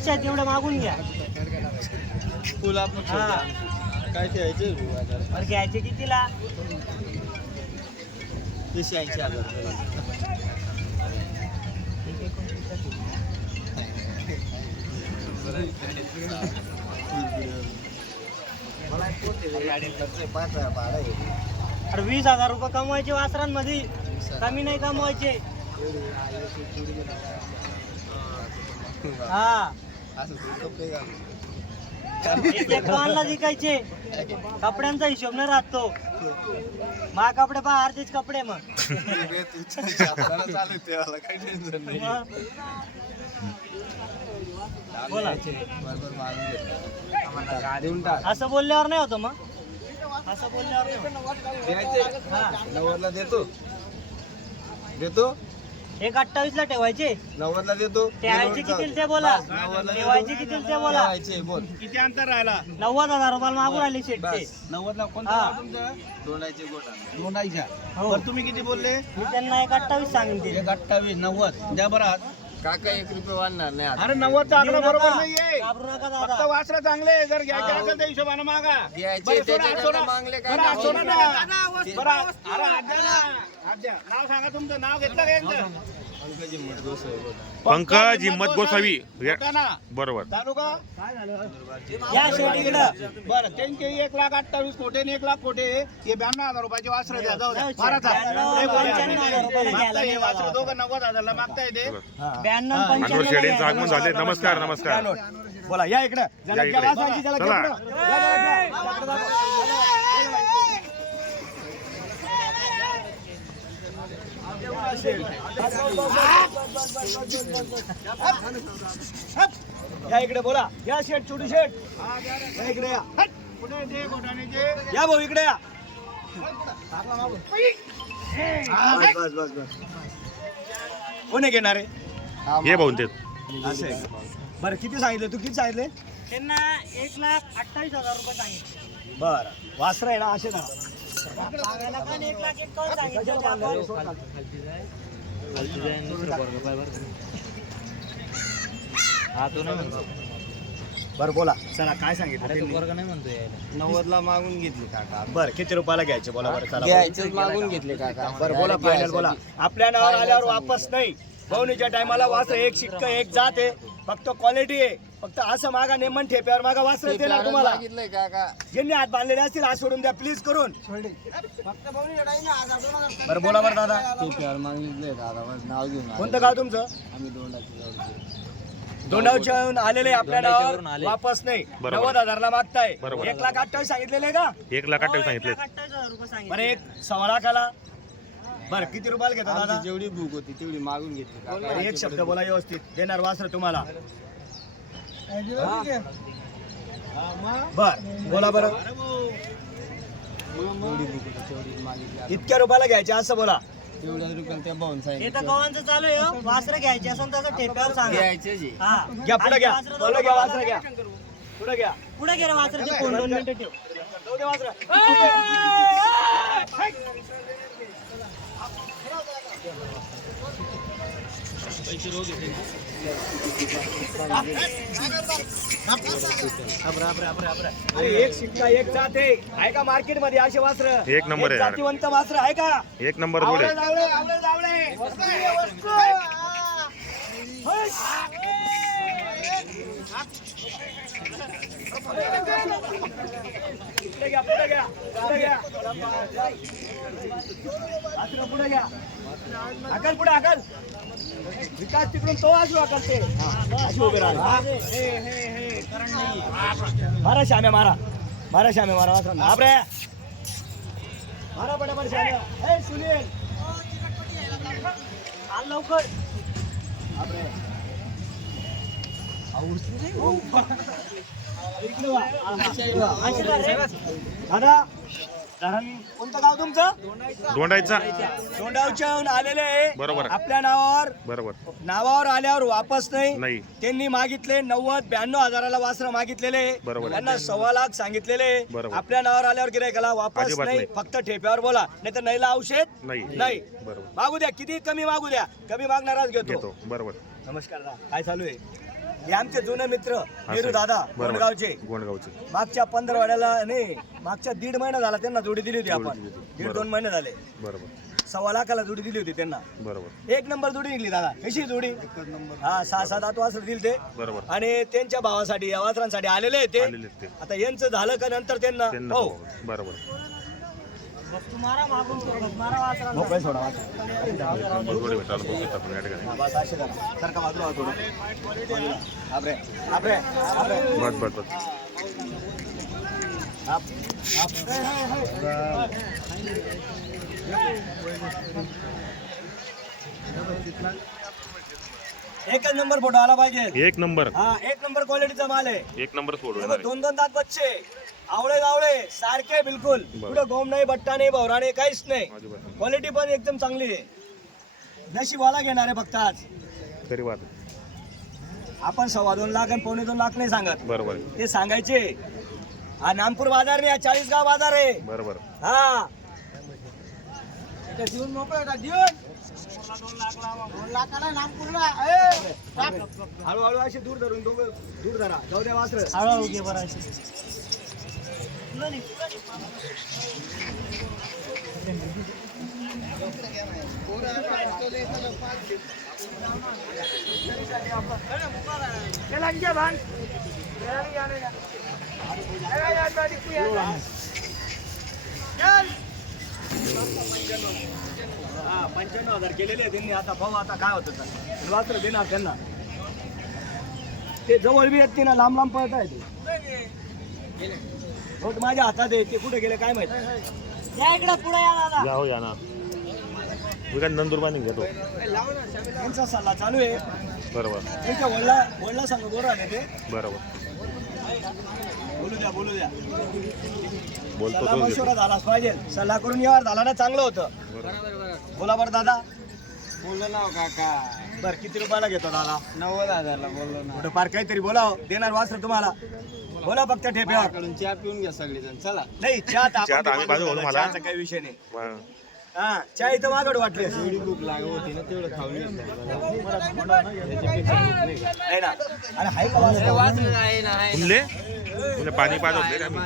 आहे तेवढं मागून घ्या. फुल आपण हा. काय बरं घ्यायचे कितीला? तीनशे ऐंशी हजार अरे वीस हजार रुपये कमवायचे वासरांमध्ये. कमी नाही कमवायचे. हा. एक पानला विकायचे? कपड्यांचा हिशोब नाही राहतो मा कपडे पहा अर्धेच कपडे मग. बोला. असं बोलल्यावर नाही होतं मग. असं बोलल्यावर नाही होत. हा. देतो. देतो? एक अठ्ठावीस ला ठेवायचे? नव्वदला देतो. ठेवायचे किती ते बोला? ठेवायचे किती ते बोला? ठेवायचे बोल. किती अंतर राहिला? नव्वद हजार रुपयाला मागून आले शेटचे बस. नव्वदला कोणतं हा. गोटा हो. बरं तुम्ही किती बोलले? मी त्यांना एक अठ्ठावीस सांगितले एक अठ्ठावीस नव्वद. द्या बरं हात. काका एक रुपये वाढणार नाही आता. अरे नव्वदचा आकडा देऊ बरोबर. नाहीये. घाबरू नका फक्त दादा वासरं चांगले जर घ्यायचे हा. असेल त्या हिशोबानं मागा. घ्यायचे बरं, सोडा, त्याच्याकडनं सोडा. मागले काय बरं? सोडा ना. बरं, अरे हात द्या ना. नाव सांगा तुमचं नाव घेतलं का एकदा पंकज हिम्मत गोसावी या- ना? बरोबर. या इकडं बरं त्यांचे एक लाख अठ्ठावीस कोटे आणि एक लाख कोटे हे ब्याण्णव हजार रुपयाचे वासरं द्या जाऊ द्या. ब्याण्णव. पंच्याण्णव हजार रुपयाला हे वासरं. दोघं नव्वद हजारला मागताय ते. ब्याण्णव. अनवर पंच्याण्णव शेडेंचं आगमन. झाले. नमस्कार नमस्कार. बोला या इकडे. या इकडे. चला. या इकडे बोला. या शेट छोटी शेट या इकडे या. या भाऊ इकडे या. बस बस बस बस कोणी घेणार आहे? हे भाऊन ते. असं आहे का? बरं किती सांगितले? तू किती सांगितले? त्यांना एक लाख अठ्ठावीस हजार रुपये सांगितले. बरं. वासर आहे ना असे ना. बरं बोला. चला काय सांगितलं? नव्वदला मागून घेतली काका. बरं किती रुपयाला घ्यायचे? बोला बरं चला. घ्यायचेच मागून घेतले काका. बरं बोला फायनल बोला. आपल्या नावावर आल्यावर वापस नाही. पवनीच्या टायमाला वासर एक शिक्क एक जात आहे. फक्त क्वालिटी आहे. फक्त असं मागा नेमन ठेप्यावर मागा वासर ते देणार प्यारच तुम्हाला. काका. ज्यांनी हात बांधलेले असतील हात सोडून द्या प्लीज करून. बरं बोला बरं दादा. ते प्यार मागितलंय दादा. बस नाव घेऊन आलो. कोणतं गाव तुमचं? आम्ही दोंडावच्या आलेले आपल्या नावावर वापस नाही. बरोबर. नव्वद हजारला मागताय. बरोबर. एक लाख अठ्ठावीस सांगितलेले का? एक लाख अठ्ठावीस सांगितले बरं एक सव्वा लाखाला बरं किती रुपयाला घेता दादा? आमची जेवढी भूक होती तेवढी मागून घेतली. काका एक शब्द बोला व्यवस्थित. देणार वासर तुम्हाला. बर बोला बरं इतक्या रुपयाला घ्यायचे असं बोला तेवढ्या रुपयाला त्या भाऊन हे तर सांगितलं गव्हांचं चालू आहे हो. वासरं घ्यायचे असेल तसं ठेप्यावर सांगा घ्यायचे जे हा घ्या पुढे घ्या वासरं बोला घ्या वासर घ्या पुढे घ्या पुढे घे रे वासरं ते फ़ोन दोन मिनिटं ठेव जाऊ दे वासरं. अरे, एक शिक्का एक जात आहे. का मार्केटमध्ये असे वासर? एक नंबर आहे यार. जातीवंत वासर आहे का? एक नंबर जोड आवळे आहे आवळे आवळे आवळे. वस्तू आहे, पुढे अकल विकास तिकडून तो आजू अकल ते अशी उभे राहा मारा श्याम्या मारा मारा श्याम्या मारा वासरा घाबरे मारा पटापट श्याम्या सुनील लवकर घाबरे रे. दादा कोणतं गाव तुमचं? दोंडायचा दोंडावच्याहून आलेले आहे. बरोबर. आपल्या नावावर बरोबर. नावावर आल्यावर वापस नाही. त्यांनी मागितले नव्वद ब्याण्णव हजाराला वासरं मागितलेले. बरोबर. त्यांना सव्वा लाख सांगितलेले. आपल्या नावावर आल्यावर गिरायकाला वापस नाही. नाही. फक्त ठेप्यावर बोला. नाही तर नाहीला औषध? नाही. मागू द्या. किती कमी मागू द्या. कमी मागणाराच घेतो. बरोबर. नमस्कार. काय चालू आहे? हे आमचे जुने मित्र नेहरू दादा बरोबर. गोंडगावचे. गोंडगावचे. मागच्या पंधरा वाड्याला नाही मागच्या दीड महिना झाला त्यांना जोडी दिली होती आपण. दिली होती. दीड. दोन महिने झाले. बरोबर. सव्वा लाखाला जोडी दिली होती त्यांना. बरोबर. एक नंबर जोडी निघली दादा. कशी जोडी? हा सहा सात आठ वाजता दिली ते बरोबर. आणि त्यांच्या भावासाठी या वासरांसाठी आलेले आहे ते. आलेले आहेत ते. आता यांचं झालं का नंतर त्यांना? त्यांना हो. बरोबर वस्तू मारा मागून मारा वासरा मोकळे सोडा वासरा. एक नंबर जोडे भेटायला बघू शकता आपण या ठिकाणी बस असे करा. सारखा बाजूला व्हा थोडं. बाजूला. आपरे, आपरे, आपरे. बस बस बस आप, आप. एकच नंबर फोटो आला पाहिजे एक नंबर हा एक नंबर क्वालिटीचा माल आहे एक नंबर बघ, दोन दोन दात बच्चे आवळे गावळे सारखे बिलकुल. कुठं गोम नाही बट्टा नाही भवरा नाही. काहीच नाही. क्वालिटी पण एकदम चांगली आहे. नशीबवाला घेणार आहे फक्त आज. तरी वाद. आपण सव्वा दोन लाख आणि पावणे दोन लाख नाही सांगत. बरोबर. आहे. ते सांगायचे. हा नामपूर बाजार नाही हा चाळीस गाव बाजार आहे. बरोबर. हा. देऊन मोकळं देऊन. दोन लाखाला नागपूरला हळूहळू असे दूर धरून दोघं दूर धरा. जाऊ द्या वासर हळूहळू घे बरं पंच्याण्णव हजार केलेले आहे त्यांनी. आता भाऊ आता काय होतं तर. वासर देणार त्यांना. ते जवळ बी येत ना लांब लांब पळत आहे ते बोट माझ्या हातात आहे ते कुठे गेले काय माहीत? या इकडं पुढे या दादा. या हो या ना. मी काय नंदुरबानी घेतो. त्यांचा सल्ला चालू आहे. बरोबर. त्यांच्या वडला वडला सांग बरोबर आले ते. बरोबर. बोलू द्या बोलू द्या. बोलतो सल्ला तोच घेतो मशुरा झालाच पाहिजे. सल्ला करून व्यवहार झाला ना चांगलं होतं. बरोबर. बोला बरं दादा. बोललो ना हो काका. बरं किती रुपयाला घेतो दादा? नव्वद हजारला बोललो ना. कुठं फार काहीतरी बोला हो. देणार वासर तुम्हाला. बोला फक्त ठेप्यावर माझ्याकडून चहा पिऊन घ्या सगळेजण चला. नाही चहा तर चहा तर आम्ही बाजू दुकानात बोलू मला. चहाचा काही विषय नाही. हा चहा इथं वागड वाटले. एवढी भूक लागत होती ना तेवढं खाऊन घेतलं. नाही ना. अरे हाय का वासर? तुमले पाणी पाज होते का मी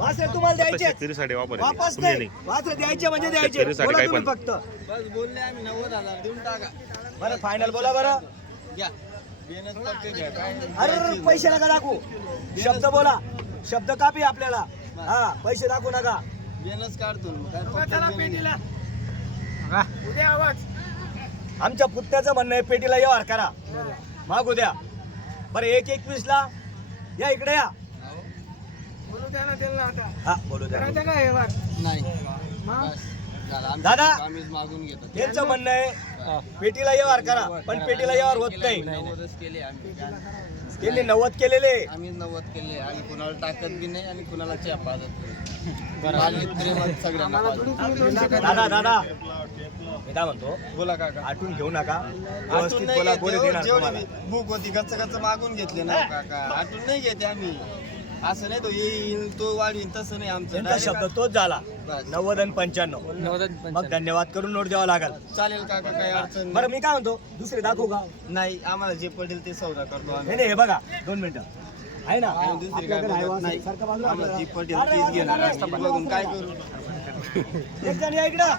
वासर तुम्हाला द्यायचे शेतकरीसाठी वापर आहे. वापस तुमले नाही. नाही वासर द्यायचे म्हणजे द्यायचे. शेतकरीसाठी बोला काही तुम्ही पण. फक्त. बस बोलले आम्ही नव्वद हजार देऊन टाका. बरं फायनल बोला बरं. घ्या. बेनच पक्के घ्या. काय नाही. अरे पैसे नका दाखवू. शब्द बोला. शब्द कापी आपल्याला. हा पैसे दाखवू नका. बेनच काढतो. ना. काय पक्के बेन नाही. आमच्या पुत्याचं म्हणणं आहे पेटीला व्यवहार करा. मागू द्या. बरं एक एकवीस ला या इकडे या. हा बोलू द्या. नाही. बस. झालं. आमचं दादा. आम्हीच मागून घेतो. त्यांचं म्हणणं आहे पेटीला व्यवहार करा पण पेटीला व्यवहार होत नाही. नव्वदच केले आम्ही. त्यांनी नव्वद केलेले. आम्ही नव्वद केले आणि कुणाला टाकत बी नाही आणि कुणाला सगळ्यांना पाजतो. दादा दादा. मी काय म्हणतो? बोला काका. आठवून घेऊ नका. व्यवस्थित बोला हो, देणार तुम्हाला. होती गच्च गच्च मागून घेतले ना काका. आठवून नाही घेते आम्ही. असं नाही तो येईल तो वाढवीन तसं नाही आमचं. त्यांचा Direct शब्द तोच झाला. बस. नव्वद आणि पंच्याण्णव. मग धन्यवाद करून नोट द्यावा लागेल. चालेल काका काही अडचण बरं मी काय म्हणतो दुसरे दाखवू का? नाही. आम्हाला जे पडेल ते सौदा करतो आम्ही. नाही नाही हे बघा दोन मिनिटं. आहे ना? दुसरी काय आपल्याकडे आहे बघत वासर. नाही सारखं बाजूला आम्हाला जी. पडेल तीच घेणार. बघून काय करू? एक जण या इकडं.